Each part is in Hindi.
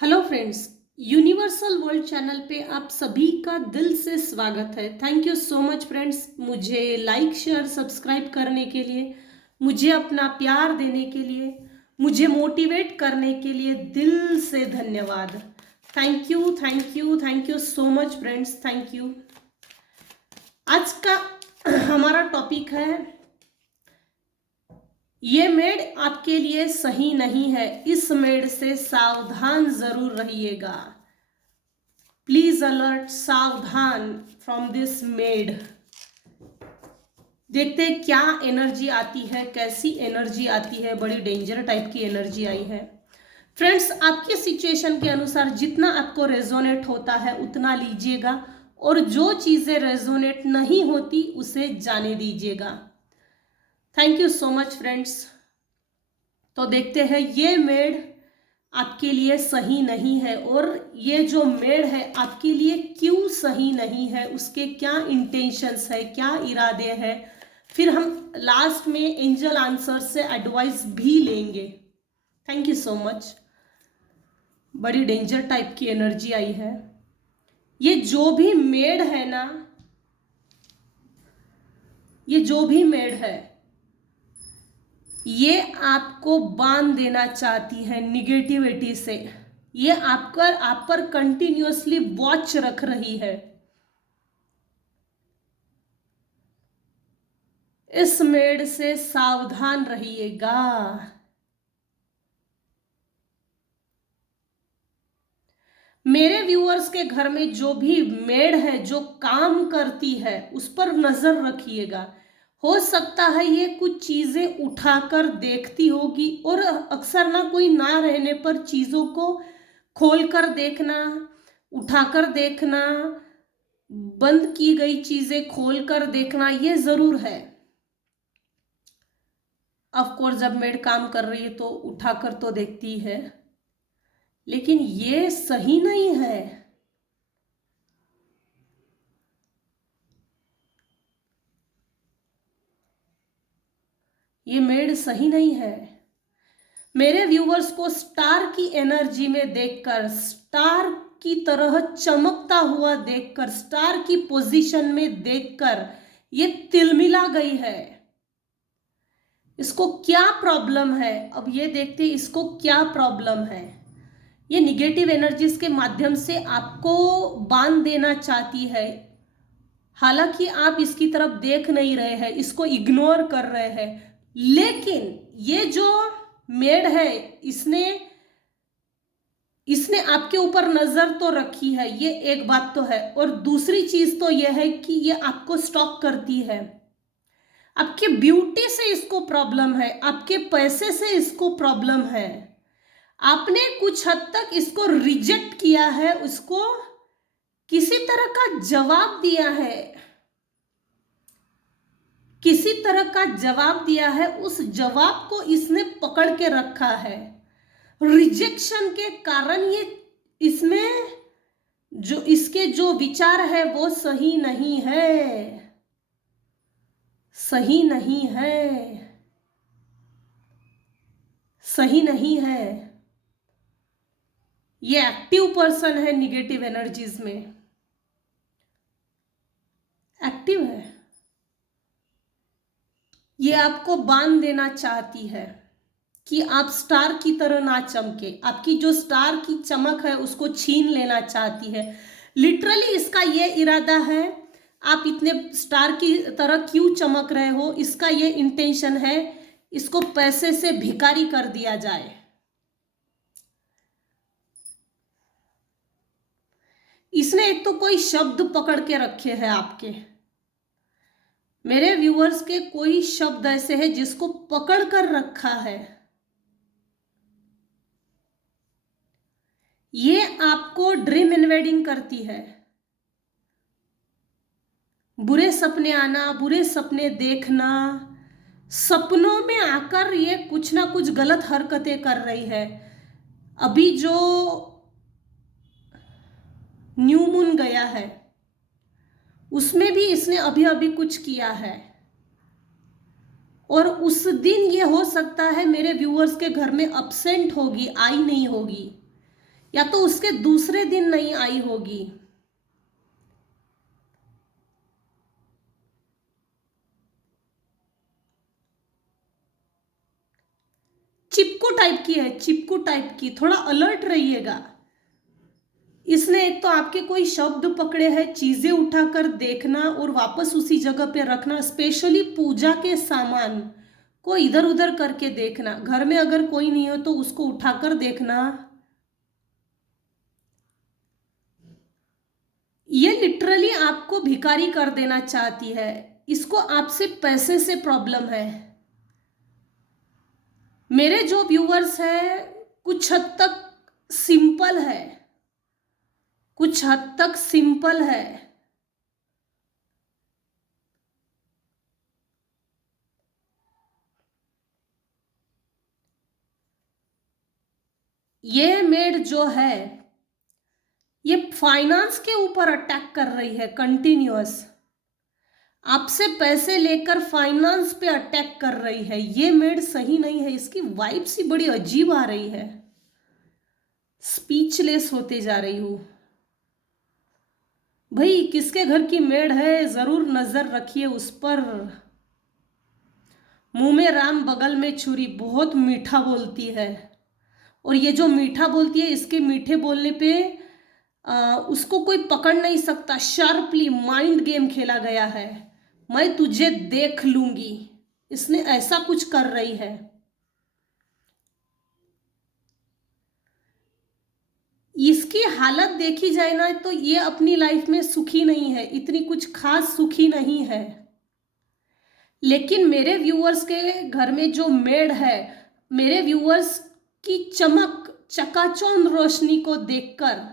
Hello friends, universal world channel पे आप सभी का दिल से स्वागत है। Thank you so much friends, मुझे लाइक शेयर सब्सक्राइब करने के लिए, मुझे अपना प्यार देने के लिए, मुझे मोटिवेट करने के लिए दिल से धन्यवाद। Thank you thank you thank you so much friends, thank you. आज का हमारा टॉपिक है, ये मेड आपके लिए सही नहीं है, इस मेड से सावधान जरूर रहिएगा। प्लीज अलर्ट, सावधान फ्रॉम दिस मेड। देखते हैं क्या एनर्जी आती है, कैसी एनर्जी आती है। बड़ी डेंजर टाइप की एनर्जी आई है फ्रेंड्स। आपके सिचुएशन के अनुसार जितना आपको रेजोनेट होता है उतना लीजिएगा, और जो चीजें रेजोनेट नहीं होती उसे जाने दीजिएगा। Thank you so much friends. तो देखते हैं ये मेड आपके लिए सही नहीं है, और ये जो मेड है आपके लिए क्यों सही नहीं है, उसके क्या इंटेंशंस है, क्या इरादे हैं। फिर हम लास्ट में एंजल आंसर से एडवाइस भी लेंगे। Thank you so much. बड़ी डेंजर टाइप की एनर्जी आई है। ये जो भी मेड है ना, ये जो भी मेड है, ये आपको बांध देना चाहती है निगेटिविटी से। ये आप पर कंटिन्यूअसली वॉच रख रही है। इस मेड से सावधान रहिएगा। मेरे व्यूअर्स के घर में जो भी मेड है, जो काम करती है, उस पर नजर रखिएगा। हो सकता है ये कुछ चीजें उठाकर देखती होगी, और अक्सर ना कोई ना रहने पर चीजों को खोलकर देखना, उठाकर देखना, बंद की गई चीजें खोलकर देखना, ये जरूर है। ऑफ कोर्स जब मेड काम कर रही है तो उठाकर तो देखती है, लेकिन ये सही नहीं है। ये मेड सही नहीं है। मेरे व्यूवर्स को स्टार की एनर्जी में देखकर, स्टार की तरह चमकता हुआ देखकर, स्टार की पोजीशन में देखकर ये तिलमिला गई है। इसको क्या प्रॉब्लम है, अब ये देखते हैं इसको क्या प्रॉब्लम है। ये निगेटिव एनर्जीज के माध्यम से आपको बांध देना चाहती है। हालांकि आप इसकी तरफ देख नहीं रहे हैं, इसको इग्नोर कर रहे हैं, लेकिन ये जो मेड है, इसने इसने आपके ऊपर नजर तो रखी है, ये एक बात तो है। और दूसरी चीज तो यह है कि ये आपको स्टॉक करती है। आपके ब्यूटी से इसको प्रॉब्लम है, आपके पैसे से इसको प्रॉब्लम है। आपने कुछ हद तक इसको रिजेक्ट किया है, उसको किसी तरह का जवाब दिया है, किसी तरह का जवाब दिया है। उस जवाब को इसने पकड़ के रखा है। रिजेक्शन के कारण ये, इसमें जो इसके जो विचार है वो सही नहीं है, सही नहीं है, सही नहीं है। ये एक्टिव पर्सन है, निगेटिव एनर्जीज में एक्टिव है। ये आपको बांध देना चाहती है कि आप स्टार की तरह ना चमके। आपकी जो स्टार की चमक है उसको छीन लेना चाहती है। लिटरली इसका ये इरादा है, आप इतने स्टार की तरह क्यों चमक रहे हो, इसका ये इंटेंशन है, इसको पैसे से भिखारी कर दिया जाए। इसने एक तो कोई शब्द पकड़ के रखे हैं आपके, मेरे व्यूअर्स के कोई शब्द ऐसे हैं जिसको पकड़ कर रखा है। ये आपको ड्रीम इन्वेडिंग करती है। बुरे सपने आना, बुरे सपने देखना, सपनों में आकर ये कुछ ना कुछ गलत हरकतें कर रही है। अभी जो न्यू मून गया है उसमें भी इसने अभी अभी कुछ किया है, और उस दिन ये हो सकता है मेरे व्यूअर्स के घर में अब्सेंट होगी, आई नहीं होगी। या तो उसके दूसरे दिन नहीं आई होगी। चिपकू टाइप की है, चिपकू टाइप की, थोड़ा अलर्ट रहिएगा। इसने एक तो आपके कोई शब्द पकड़े हैं, चीजें उठाकर देखना और वापस उसी जगह पे रखना, स्पेशली पूजा के सामान को इधर उधर करके देखना। घर में अगर कोई नहीं हो तो उसको उठाकर देखना। ये लिटरली आपको भिखारी कर देना चाहती है। इसको आपसे पैसे से प्रॉब्लम है। मेरे जो व्यूअर्स हैं कुछ हद तक सिंपल है, कुछ हद तक सिंपल है। ये मेड जो है ये फाइनेंस के ऊपर अटैक कर रही है कंटिन्यूअस। आपसे पैसे लेकर फाइनेंस पे अटैक कर रही है। ये मेड सही नहीं है। इसकी वाइब्स ही बड़ी अजीब आ रही है। स्पीचलेस होते जा रही हूं। भाई किसके घर की मेड है, जरूर नजर रखिए उस पर। मुंह में राम बगल में छुरी, बहुत मीठा बोलती है। और ये जो मीठा बोलती है, इसके मीठे बोलने पे उसको कोई पकड़ नहीं सकता। शार्पली माइंड गेम खेला गया है। मैं तुझे देख लूंगी, इसने ऐसा कुछ कर रही है। इसकी हालत देखी जाए ना तो ये अपनी लाइफ में सुखी नहीं है, इतनी कुछ खास सुखी नहीं है। लेकिन मेरे व्यूअर्स के घर में जो मेड है, मेरे व्यूअर्स की चमक चकाचौंध रोशनी को देखकर,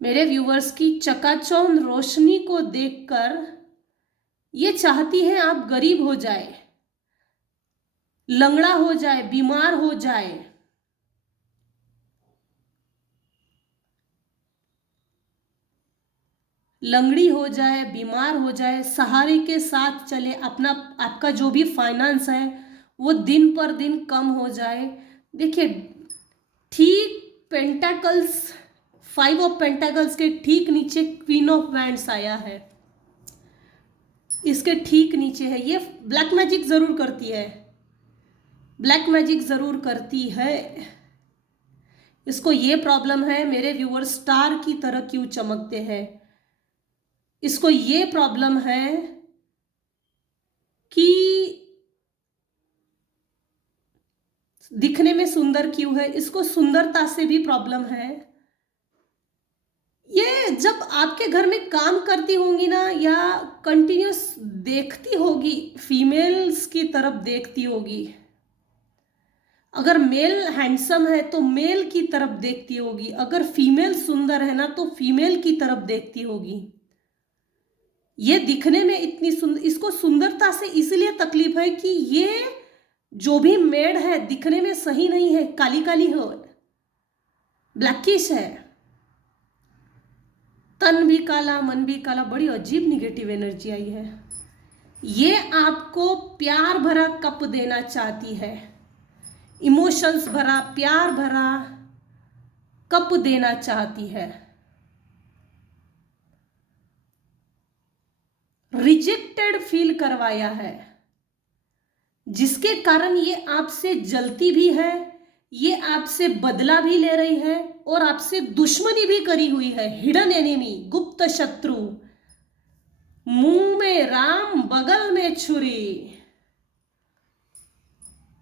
मेरे व्यूअर्स की चकाचौंध रोशनी को देखकर ये चाहती है आप गरीब हो जाए, लंगड़ा हो जाए, बीमार हो जाए। लंगड़ी हो जाए, बीमार हो जाए, सहारे के साथ चले, अपना आपका जो भी फाइनेंस है वो दिन पर दिन कम हो जाए। देखिए ठीक पेंटाकल्स, 5 ऑफ पेंटाकल्स के ठीक नीचे क्वीन ऑफ वैंड्स आया है। इसके ठीक नीचे है। ये ब्लैक मैजिक जरूर करती है, ब्लैक मैजिक जरूर करती है। इसको ये प्रॉब्लम है मेरे व्यूअर स्टार की तरह क्यों चमकते हैं। इसको ये प्रॉब्लम है कि दिखने में सुंदर क्यों है। इसको सुंदरता से भी प्रॉब्लम है। ये जब आपके घर में काम करती होंगी ना, या कंटिन्यूस देखती होगी, फीमेल्स की तरफ देखती होगी। अगर मेल हैंडसम है तो मेल की तरफ देखती होगी, अगर फीमेल सुंदर है ना तो फीमेल की तरफ देखती होगी। ये दिखने में इतनी सुंदर, इसको सुंदरता से इसलिए तकलीफ है कि ये जो भी मेड है दिखने में सही नहीं है, काली काली हो, ब्लैकिश है, तन भी काला मन भी काला, बड़ी अजीब निगेटिव एनर्जी आई है। ये आपको प्यार भरा कप देना चाहती है, इमोशंस भरा, प्यार भरा कप देना चाहती है। रिजेक्टेड फील करवाया है, जिसके कारण ये आपसे जलती भी है, ये आपसे बदला भी ले रही है और आपसे दुश्मनी भी करी हुई है। हिडन एनिमी, गुप्त शत्रु। मुंह में राम बगल में छुरी,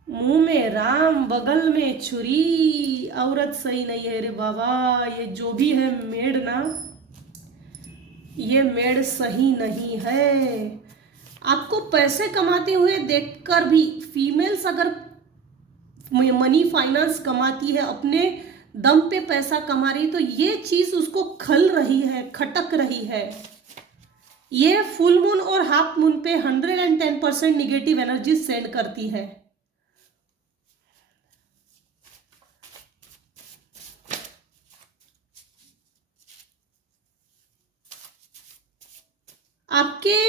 मुंह में राम बगल में छुरी। औरत सही नहीं है रे बाबा। ये जो भी है मेड ना, ये मेड सही नहीं है। आपको पैसे कमाते हुए देखकर भी, फीमेल्स अगर मनी फाइनेंस कमाती है, अपने दम पे पैसा कमा रही, तो ये चीज उसको खल रही है, खटक रही है। ये फुल मून और हाफ मून पे 110% निगेटिव एनर्जी सेंड करती है। आपके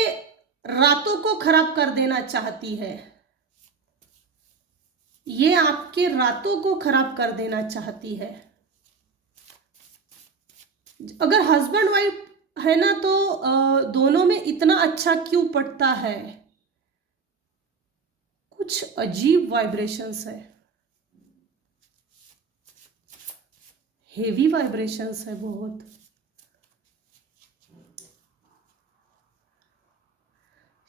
रातों को खराब कर देना चाहती है। ये आपके रातों को खराब कर देना चाहती है। अगर हस्बैंड वाइफ है ना तो दोनों में इतना अच्छा क्यों पड़ता है? कुछ अजीब वाइब्रेशंस है, हेवी वाइब्रेशंस है बहुत।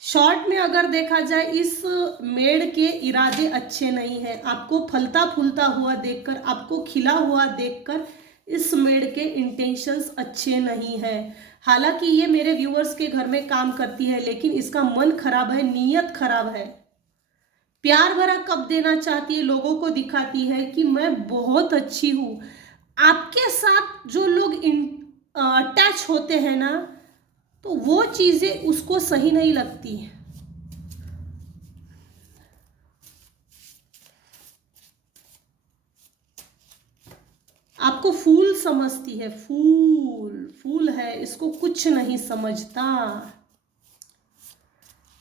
शॉर्ट में अगर देखा जाए, इस मेड के इरादे अच्छे नहीं हैं। आपको फलता फूलता हुआ देखकर, आपको खिला हुआ देखकर इस मेड के इंटेंशंस अच्छे नहीं हैं। हालांकि ये मेरे व्यूअर्स के घर में काम करती है, लेकिन इसका मन खराब है, नीयत खराब है। प्यार भरा कब देना चाहती है, लोगों को दिखाती है कि मैं बहुत अच्छी हूँ। आपके साथ जो लोग अटैच होते हैं ना, तो वो चीजें उसको सही नहीं लगती। आपको फूल समझती है, फूल फूल है, इसको कुछ नहीं समझता।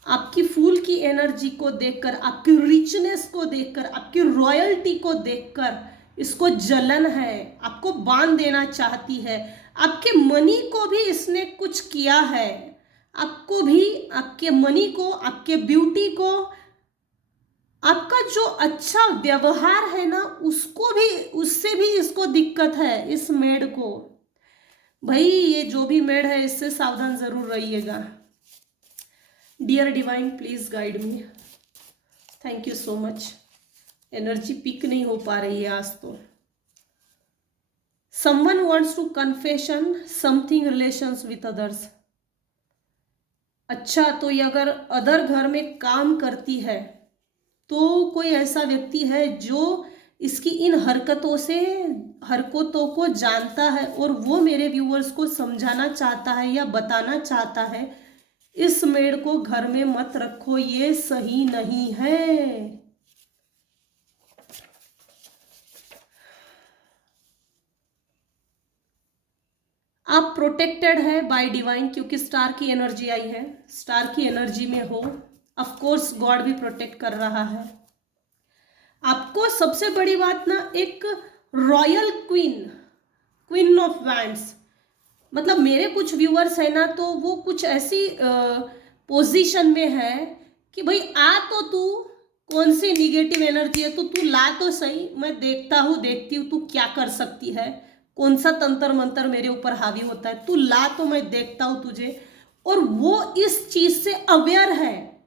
आपकी फूल की एनर्जी को देखकर, आपकी रिचनेस को देखकर, आपकी रॉयल्टी को देखकर इसको जलन है, आपको बांध देना चाहती है। आपके मनी को भी इसने कुछ किया है, आपको भी, आपके मनी को, आपके ब्यूटी को, आपका जो अच्छा व्यवहार है ना, उसको भी, उससे भी इसको दिक्कत है इस मेड को। भाई ये जो भी मेड है, इससे सावधान जरूर रहिएगा। Dear divine, please guide me. Thank you so much. Energy pick नहीं हो पा रही है आज तो। Someone wants to confession something relations with others. अच्छा, तो ये अगर अदर घर में काम करती है तो कोई ऐसा व्यक्ति है जो इसकी इन हरकतों को जानता है और वो मेरे व्यूअर्स को समझाना चाहता है या बताना चाहता है, इस मेड को घर में मत रखो, ये सही नहीं है। आप प्रोटेक्टेड है बाय डिवाइन, क्योंकि स्टार की एनर्जी आई है। स्टार की एनर्जी में हो, ऑफ कोर्स गॉड भी प्रोटेक्ट कर रहा है आपको। सबसे बड़ी बात ना, एक royal queen, queen of wands, मतलब मेरे कुछ व्यूअर्स है ना, तो वो कुछ ऐसी पोजीशन में है कि भाई आ तो तू, कौन सी निगेटिव एनर्जी है तो तू ला तो सही, मैं देखती हूँ तू क्या कर सकती है, कौन सा तंत्र मंत्र मेरे ऊपर हावी होता है, तू ला तो मैं देखता हूँ तुझे। और वो इस चीज से अवेयर है।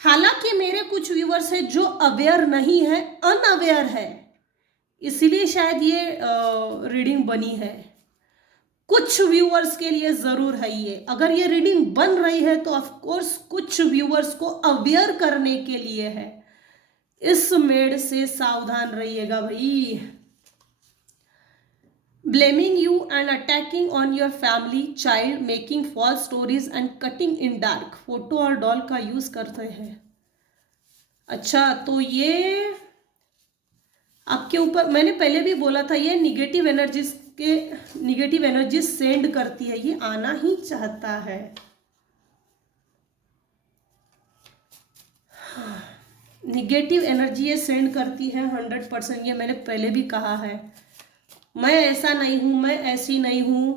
हालांकि मेरे कुछ व्यूअर्स है जो अवेयर नहीं है, अनअवेयर है, इसीलिए शायद ये रीडिंग बनी है। कुछ व्यूअर्स के लिए जरूर है ये। अगर ये रीडिंग बन रही है तो ऑफ कोर्स कुछ व्यूअर्स को अवेयर करने के लिए है। इस मेड से सावधान रहिएगा भाई। Blaming you and attacking on your family, child, making false stories and cutting in dark, photo और डॉल का यूज करते हैं। अच्छा, तो ये आपके ऊपर, मैंने पहले भी बोला था, ये निगेटिव एनर्जी सेंड करती है, ये आना ही चाहता है। निगेटिव एनर्जी ये सेंड करती है 100%। ये मैंने पहले भी कहा है, मैं ऐसा नहीं हूं, मैं ऐसी नहीं हूं।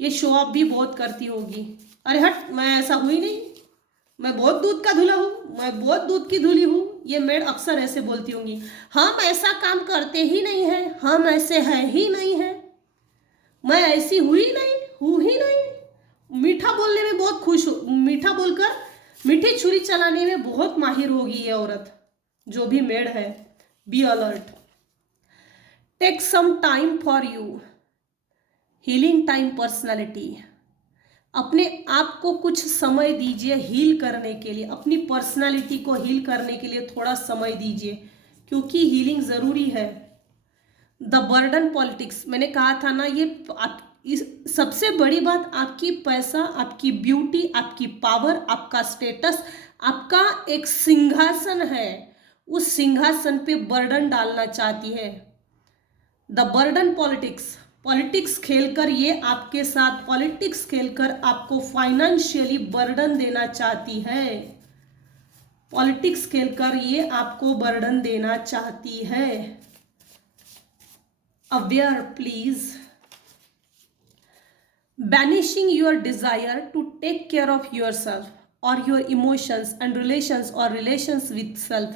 ये शो ऑफ भी बहुत करती होगी, अरे हट मैं ऐसा हुई नहीं, मैं बहुत दूध का धुला हूं, मैं बहुत दूध की धुली हूं। ये मेड अक्सर ऐसे बोलती होंगी, हम ऐसा काम करते ही नहीं है, हम ऐसे हैं ही नहीं है, मैं ऐसी हुई नहीं, हूं ही नहीं। मीठा बोलने में बहुत खुश, मीठा बोलकर मीठी छुरी चलाने में बहुत माहिर होगी ये औरत। जो भी मेड है, be alert. Take some time for you, healing time personality. अपने आप को कुछ समय दीजिए हील करने के लिए, अपनी पर्सनालिटी को हील करने के लिए थोड़ा समय दीजिए, क्योंकि हीलिंग जरूरी है। द बर्डन पॉलिटिक्स, मैंने कहा था ना, ये सबसे बड़ी बात, आपकी पैसा, आपकी ब्यूटी, आपकी पावर, आपका स्टेटस, आपका एक सिंहासन है, उस सिंहासन पे बर्डन डालना चाहती है। द बर्डन पॉलिटिक्स, पॉलिटिक्स खेलकर ये आपके साथ, पॉलिटिक्स खेलकर आपको फाइनेंशियली बर्डन देना चाहती है। पॉलिटिक्स खेलकर ये आपको बर्डन देना चाहती है। Aware please. banishing your desire to take care of yourself or your emotions and relations or relations with self.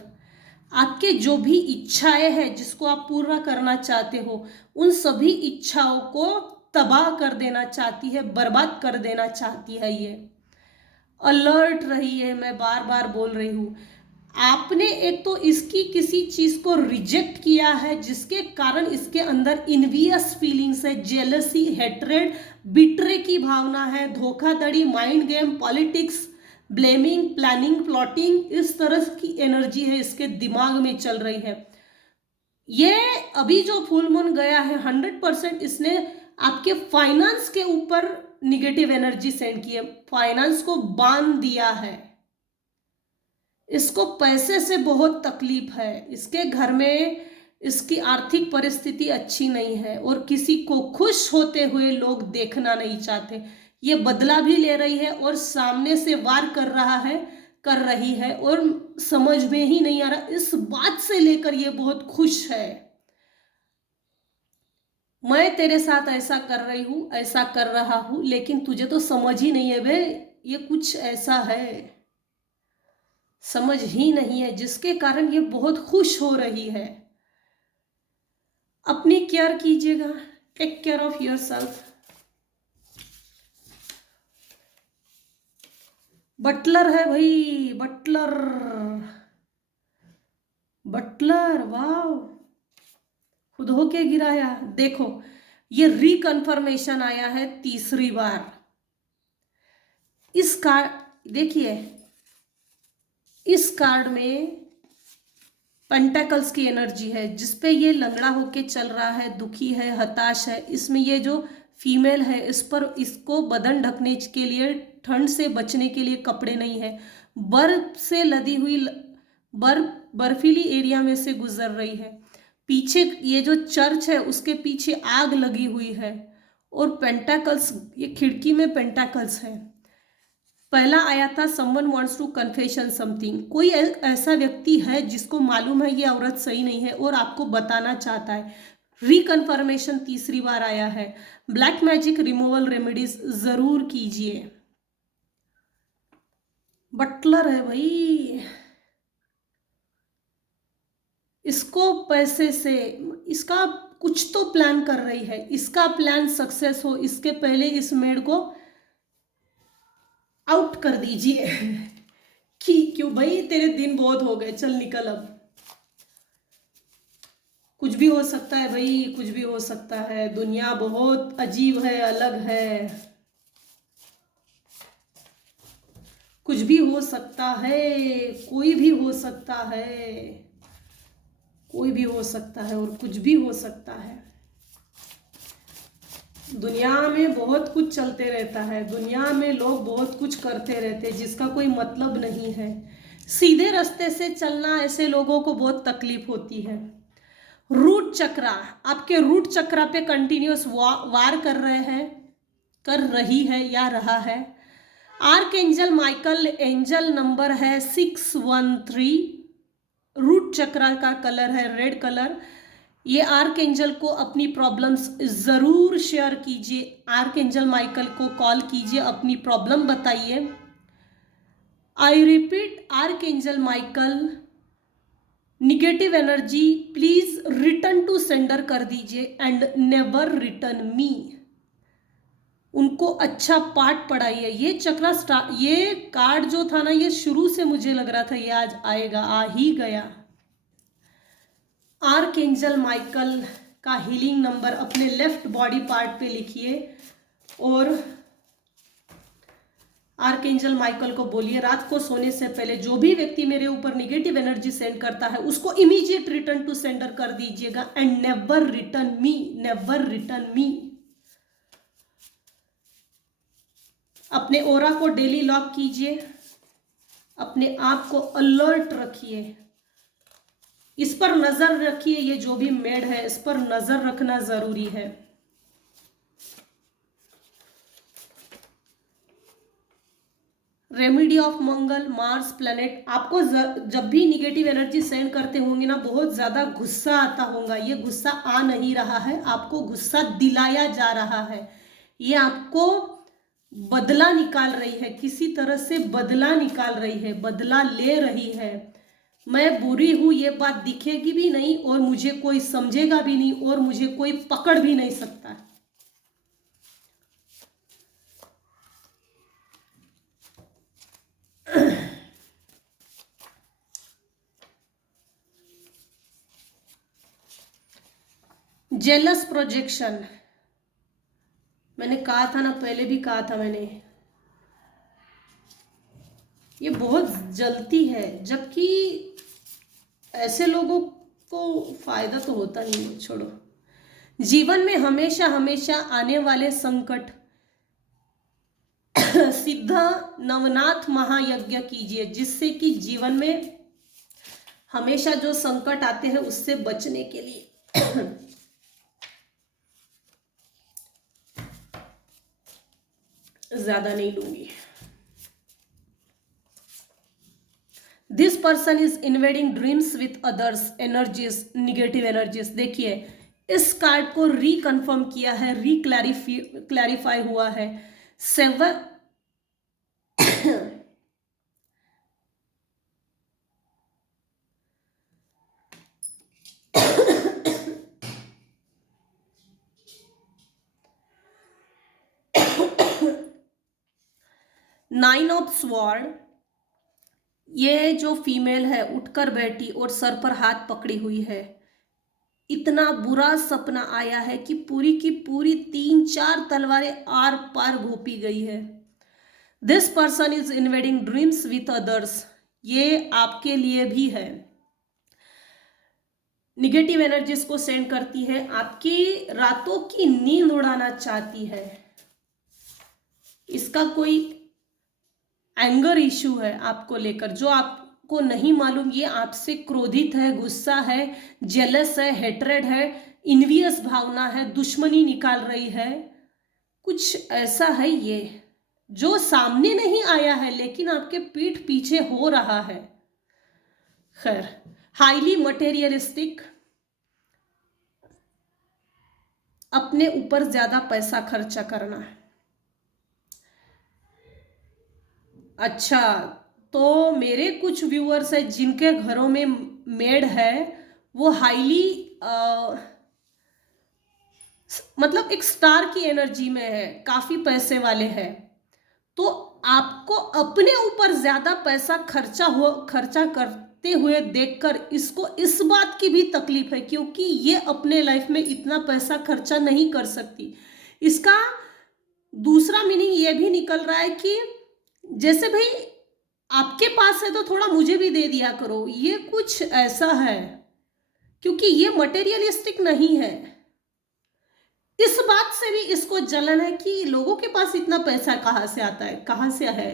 आपके जो भी इच्छाएं हैं जिसको आप पूरा करना चाहते हो, उन सभी इच्छाओं को तबाह कर देना चाहती है, बर्बाद कर देना चाहती है। ये अलर्ट रहिए, मैं बार बार बोल रही हूँ। आपने एक तो इसकी किसी चीज को रिजेक्ट किया है जिसके कारण इसके अंदर इनवियस फीलिंग्स है, जेलसी, हेट्रेड, बिट्रे की भावना है, धोखाधड़ी, mind game, politics, blaming, planning, plotting, इस तरह की एनर्जी है इसके दिमाग में चल रही है। ये अभी जो फुल मून गया है 100% इसने आपके फाइनेंस के ऊपर निगेटिव एनर्जी सेंड की है, फाइनेंस को बांध दिया है। इसको पैसे से बहुत तकलीफ है, इसके घर में इसकी आर्थिक परिस्थिति अच्छी नहीं है और किसी को खुश होते हुए लोग देखना नहीं चाहते। ये बदला भी ले रही है और सामने से वार कर रही है और समझ में ही नहीं आ रहा, इस बात से लेकर ये बहुत खुश है। मैं तेरे साथ ऐसा कर रही हूं, ऐसा कर रहा हूं, लेकिन तुझे तो समझ ही नहीं है बे, ये कुछ ऐसा है, समझ ही नहीं है, जिसके कारण ये बहुत खुश हो रही है। अपनी केयर कीजिएगा, take care of yourself. Butler है भाई, बटलर, बटलर, वाह, खुद होके गिराया। देखो ये रिकन्फर्मेशन आया है तीसरी बार। इस कार्ड देखिए, इस कार्ड में पेंटेकल्स की एनर्जी है जिसपे ये लंगड़ा होके चल रहा है, दुखी है, हताश है। इसमें ये जो फीमेल है इस पर, इसको बदन ढकने के लिए, ठंड से बचने के लिए कपड़े नहीं है, बर्फ से लदी हुई बर्फीली एरिया में से गुजर रही है। पीछे ये जो चर्च है उसके पीछे आग लगी हुई है और पेंटाकल्स, ये खिड़की में पेंटाकल्स है। पहला आया था someone wants to confession something, कोई ऐसा व्यक्ति है जिसको मालूम है ये औरत सही नहीं है और आपको बताना चाहता है। रिकन्फर्मेशन तीसरी बार आया है। ब्लैक मैजिक रिमूवल रेमेडीज जरूर कीजिए। बटलर है भाई, इसको पैसे से, इसका कुछ तो प्लान कर रही है, इसका प्लान सक्सेस हो इसके पहले इस मेड को आउट कर दीजिए कि क्यों भाई, तेरे दिन बहुत हो गए, चल निकल अब। कुछ भी हो सकता है भाई, कुछ भी हो सकता है, दुनिया बहुत अजीब है, अलग है, कुछ भी हो सकता है, कोई भी हो सकता है, कोई भी हो सकता है और कुछ भी हो सकता है। दुनिया में बहुत कुछ चलते रहता है, दुनिया में लोग बहुत कुछ करते रहते हैं जिसका कोई मतलब नहीं है। सीधे रास्ते से चलना ऐसे लोगों को बहुत तकलीफ होती है। रूट चक्रा, आपके रूट चक्रा पे कंटिन्यूअस वार कर रहे हैं, कर रही है या रहा है। Archangel Michael, angel number है 613, रूट चक्रा का कलर है रेड कलर। ये आर्क एंजल को अपनी प्रॉब्लम्स जरूर शेयर कीजिए, आर्क एंजल माइकल को कॉल कीजिए, अपनी प्रॉब्लम बताइए। I repeat, archangel Michael, negative energy please return to sender कर दीजिए एंड नेवर रिटर्न मी। उनको अच्छा पाठ पढ़ाइए। ये चक्रा ये कार्ड जो था ना, ये शुरू से मुझे लग रहा था ये आज आएगा, आ ही गया। आर्क एंजल माइकल का हीलिंग नंबर अपने लेफ्ट बॉडी पार्ट पे लिखिए और आर्क एंजल माइकल को बोलिए रात को सोने से पहले जो भी व्यक्ति मेरे ऊपर निगेटिव एनर्जी सेंड करता है उसको इमीडिएट रिटर्न टू सेंडर कर दीजिएगा and never return me, never return me. अपने ओरा को डेली लॉक कीजिए, अपने आप को अलर्ट रखिए, इस पर नजर रखिए। ये जो भी मेड है इस पर नजर रखना जरूरी है। Remedy of Mangal, Mars planet. आपको जब भी निगेटिव एनर्जी सेंड करते होंगे ना, बहुत ज्यादा गुस्सा आता होगा। ये गुस्सा आ नहीं रहा है, आपको गुस्सा दिलाया जा रहा है। ये आपको बदला निकाल रही है, किसी तरह से बदला निकाल रही है, बदला ले रही है। मैं बुरी हूं ये बात दिखेगी भी नहीं और मुझे कोई समझेगा भी नहीं और मुझे कोई पकड़ भी नहीं सकता। जेलस प्रोजेक्शन, मैंने कहा था ना, पहले भी कहा था मैंने, ये बहुत जलती है, जबकि ऐसे लोगों को फायदा तो होता नहीं है। छोड़ो, जीवन में हमेशा हमेशा आने वाले संकट सीधा नवनाथ महायज्ञ कीजिए, जिससे कि जीवन में हमेशा जो संकट आते हैं उससे बचने के लिए। ज्यादा नहीं लूंगी। This person is invading dreams with others energies, negative energies. देखिए, इस कार्ड को रिकन्फर्म किया है, क्लैरिफाई हुआ है। 7 9 ऑफ स्वॉर्ड, ये जो फीमेल है उठकर बैठी और सर पर हाथ पकड़ी हुई है। इतना बुरा सपना आया है कि पूरी की पूरी 3-4 तलवारें आर पार घोपी गई है। This person is invading dreams with others, ये आपके लिए भी है। निगेटिव एनर्जीज को सेंड करती है, आपकी रातों की नींद उड़ाना चाहती है। इसका कोई एंगर इशू है आपको लेकर, जो आपको नहीं मालूम। ये आपसे क्रोधित है, गुस्सा है, जेलस है, हेट्रेड है, इन्वियस भावना है, दुश्मनी निकाल रही है। कुछ ऐसा है ये जो सामने नहीं आया है लेकिन आपके पीठ पीछे हो रहा है। खैर, हाईली मटेरियलिस्टिक, अपने ऊपर ज्यादा पैसा खर्चा करना। अच्छा, तो मेरे कुछ व्यूअर्स हैं जिनके घरों में मेड है, वो हाईली मतलब एक स्टार की एनर्जी में है, काफी पैसे वाले हैं। तो आपको अपने ऊपर ज्यादा पैसा खर्चा करते हुए देखकर इसको इस बात की भी तकलीफ है, क्योंकि ये अपने लाइफ में इतना पैसा खर्चा नहीं कर सकती। इसका दूसरा मीनिंग ये भी निकल रहा है कि जैसे भाई आपके पास है तो थोड़ा मुझे भी दे दिया करो, ये कुछ ऐसा है। क्योंकि ये मटेरियलिस्टिक नहीं है, इस बात से भी इसको जलन है कि लोगों के पास इतना पैसा कहाँ से आता है, कहाँ से है।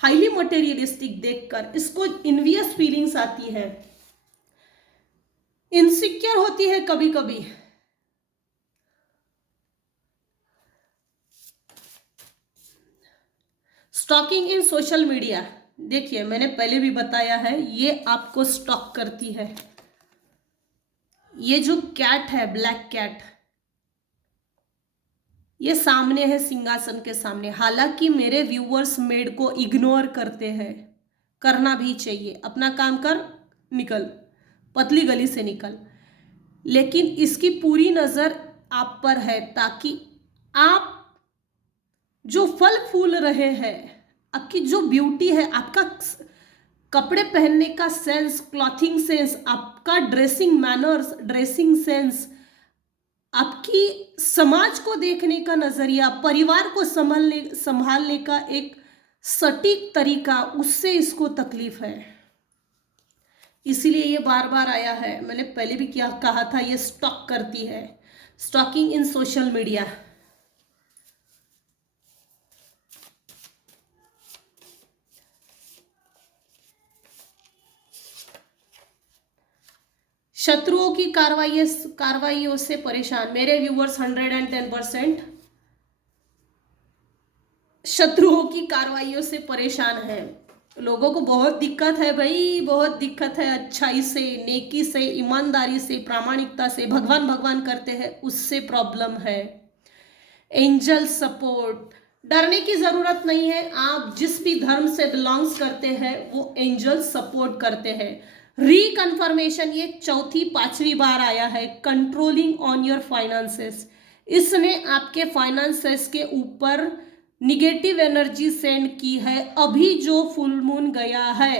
हाईली मटेरियलिस्टिक देखकर इसको इनवियस फीलिंग्स आती है, इनसिक्योर होती है कभी कभी। स्टॉकिंग इन सोशल मीडिया, देखिए मैंने पहले भी बताया है, ये आपको स्टॉक करती है। ये जो कैट है, ब्लैक कैट, ये सामने है, सिंहासन के सामने। हालांकि मेरे व्यूअर्स मेड को इग्नोर करते हैं, करना भी चाहिए, अपना काम कर, निकल, पतली गली से निकल। लेकिन इसकी पूरी नजर आप पर है, ताकि आप जो फल फूल रहे हैं, आपकी जो ब्यूटी है, आपका कपड़े पहनने का सेंस, क्लॉथिंग सेंस, आपका ड्रेसिंग मैनर्स, ड्रेसिंग सेंस, आपकी समाज को देखने का नजरिया, परिवार को संभालने का एक सटीक तरीका, उससे इसको तकलीफ है। इसीलिए ये बार बार आया है। मैंने पहले भी क्या कहा था, ये स्टॉक करती है, स्टॉकिंग इन सोशल मीडिया। शत्रुओं की कार्रवाइयों से परेशान, मेरे व्यूअर्स 110% शत्रुओं की कार्रवाइयों से परेशान है। लोगों को बहुत दिक्कत है भाई, बहुत दिक्कत है। अच्छाई से, नेकी से, ईमानदारी से, प्रामाणिकता से भगवान भगवान करते हैं, उससे प्रॉब्लम है। Angel support. डरने की जरूरत नहीं है, आप जिस भी धर्म से बिलोंग्स करते हैं वो एंजल सपोर्ट करते हैं। रिकन्फर्मेशन ये चौथी पांचवी बार आया है, कंट्रोलिंग ऑन योर फाइनेंसेस। इसने आपके फाइनेंसेस के ऊपर निगेटिव एनर्जी सेंड की है। अभी जो फुल मून गया है,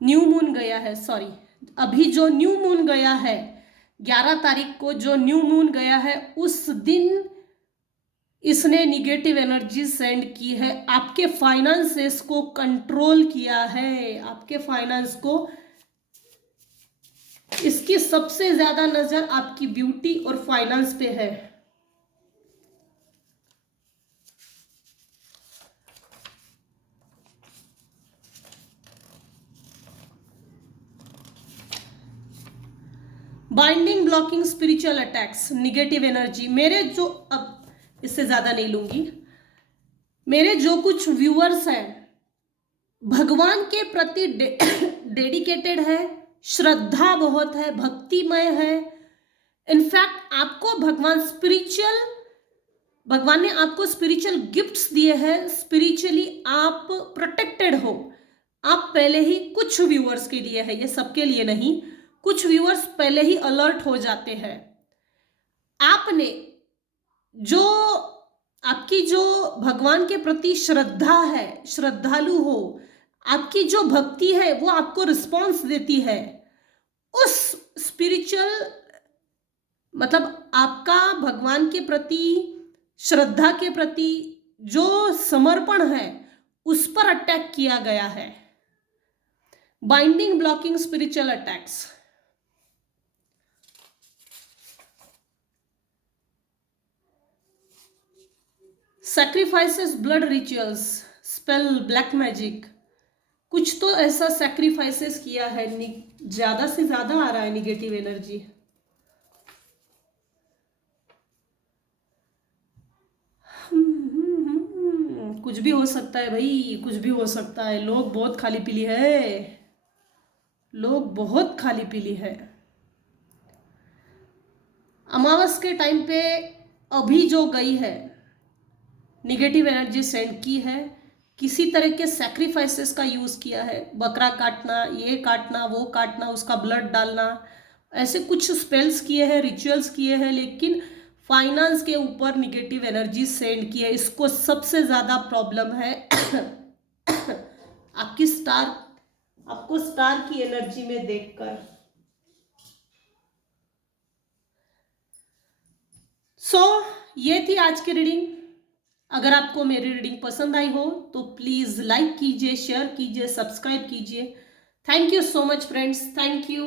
न्यू मून गया है, सॉरी, अभी जो न्यू मून गया है 11 तारीख को जो न्यू मून गया है, उस दिन इसने निगेटिव एनर्जी सेंड की है, आपके फाइनेंसेस को कंट्रोल किया है, आपके फाइनेंस को। इसकी सबसे ज्यादा नजर आपकी ब्यूटी और फाइनेंस पे है। Binding, blocking, spiritual attacks, negative energy. मेरे जो, अब इससे ज्यादा नहीं लूंगी, मेरे जो कुछ व्यूअर्स हैं भगवान के प्रति डेडिकेटेड है, श्रद्धा बहुत है, भक्तिमय है। इनफैक्ट आपको भगवान ने आपको स्पिरिचुअल गिफ्ट्स दिए हैं, स्पिरिचुअली आप प्रोटेक्टेड हो। आप पहले ही, कुछ व्यूअर्स के लिए है, ये सबके लिए नहीं, कुछ व्यूअर्स पहले ही अलर्ट हो जाते हैं। आपने जो, आपकी जो भगवान के प्रति श्रद्धा है, श्रद्धालु हो, आपकी जो भक्ति है वो आपको रिस्पॉन्स देती है। उस स्पिरिचुअल, मतलब आपका भगवान के प्रति श्रद्धा के प्रति जो समर्पण है उस पर अटैक किया गया है। Binding, blocking, spiritual attacks. Sacrifices, blood rituals, spell, black magic, कुछ तो ऐसा सैक्रिफाइसेस किया है, ज्यादा से ज्यादा आ रहा है निगेटिव एनर्जी। कुछ भी हो सकता है भाई, कुछ भी हो सकता है। लोग बहुत खाली पीली है, लोग बहुत खाली पीली है। अमावस के टाइम पे अभी जो गई है, निगेटिव एनर्जी सेंड की है, किसी तरह के सैक्रिफाइसेस का यूज किया है, बकरा काटना, ये काटना, वो काटना, उसका ब्लड डालना, ऐसे कुछ स्पेल्स किए हैं, रिचुअल्स किए हैं, लेकिन फाइनेंस के ऊपर निगेटिव एनर्जी सेंड की है। इसको सबसे ज्यादा प्रॉब्लम है आपकी स्टार, आपको स्टार की एनर्जी में देखकर। ये थी आज की रीडिंग। अगर आपको मेरी रीडिंग पसंद आई हो तो प्लीज लाइक कीजिए, शेयर कीजिए, सब्सक्राइब कीजिए। Thank you so much friends, thank you.